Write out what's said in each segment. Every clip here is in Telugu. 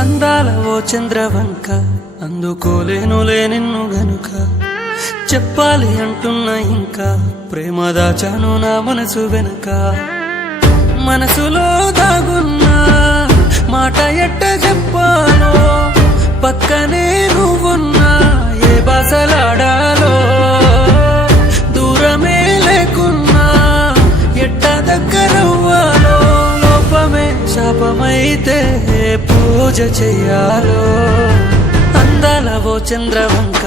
అందాల ఓ చంద్రవంక అందుకోలేనులే నిన్ను గనుక చెప్పాలి అంటున్నా ఇంకా ప్రేమ దాచాను నా మనసు వెనుక మనసులో దాగున్నా మాట ఎట్ట చెప్పాలో పక్కనే నువ్వున్నా ఏ బాసలాడాలో దూరమే లేకున్నా ఎట్ట దగ్గరవ్వాలో లోపమే శాపమైతే పూజ చెయ్యాలో అందాల ఓ చంద్రవంక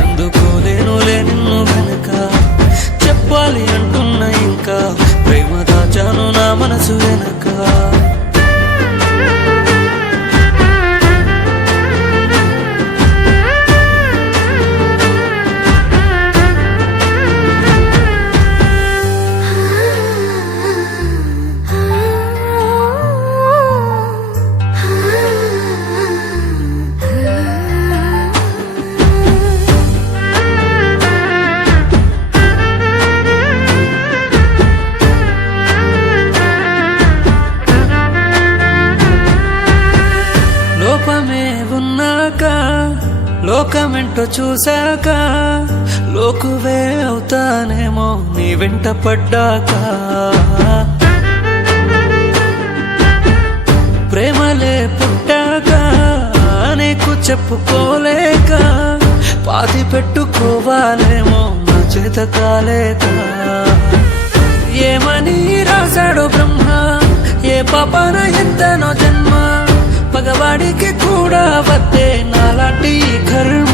అందుకోలేనులే నిన్ను వెనుక చెప్పాలి అంటున్నా ఇంకా ప్రేమ దాచాను నా మనసు వెనుక లోపమే ఉన్నాక లోకమెంటో చూశాక లోకువే అవుతానేమో నీ వెంట పడ్డాక ప్రేమలే పుట్టాక నీకు చెప్పుకోలేక పాతి పెట్టుకోవాలేమో నా చేత కాలేక ఏమని రాశాడో బ్రహ్మ ఏ పాపాన ఎంతనో జన్మ పగవాడికి కూడా వద్దే నాలాంటి కర్మ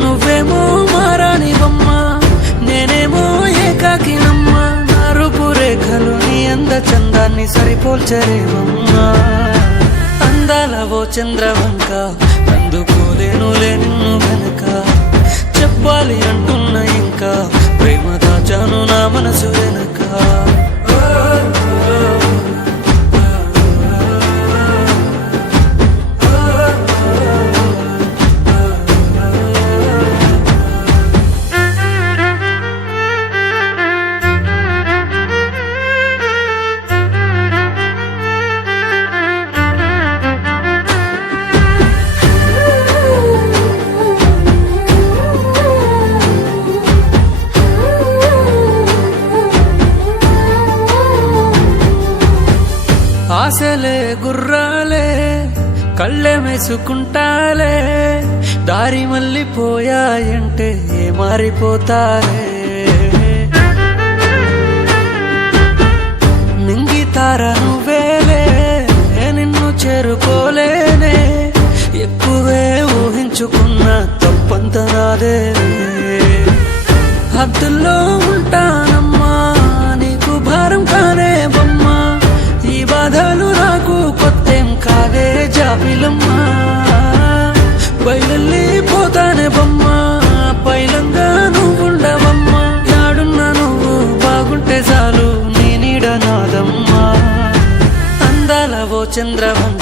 నువ్వేమో మారానివమ్మ నేనేమో ఏకాకినమ్మ నా రూపు రేఖలు నీ అంద చందాన్ని సరిపోల్చరేవమ్మా అందాల ఓ చంద్రవంక అందుకోలేనులే నిన్ను వెనుక చెప్పాలి అంటున్నా ఇంకా ప్రేమ దాచాను నా మనసు వెనుక ఆశలే గుర్రాలే కళ్ళే మెసుకుంటాలే దారి మళ్ళీపోయాయంటే మారిపోతారే మింగితార నువ్వేలే నిన్ను చేరుకోలేనే ఎక్కువే ఊహించుకున్న తప్పంత నాదే హద్దుల్లో ఉంటానమ్మా నీకు భారం కానే బొమ్మా ఈ బాధలు నాకు కొత్తేం కాదే జాబిలమ్మా బయలుపోతానే బొమ్మ పైలంగా నువ్వుండవమ్మా యాడున్నా నువ్వు బాగుంటే చాలు నీ నీడ నాదమ్మా అందాల ఓ చంద్రవంక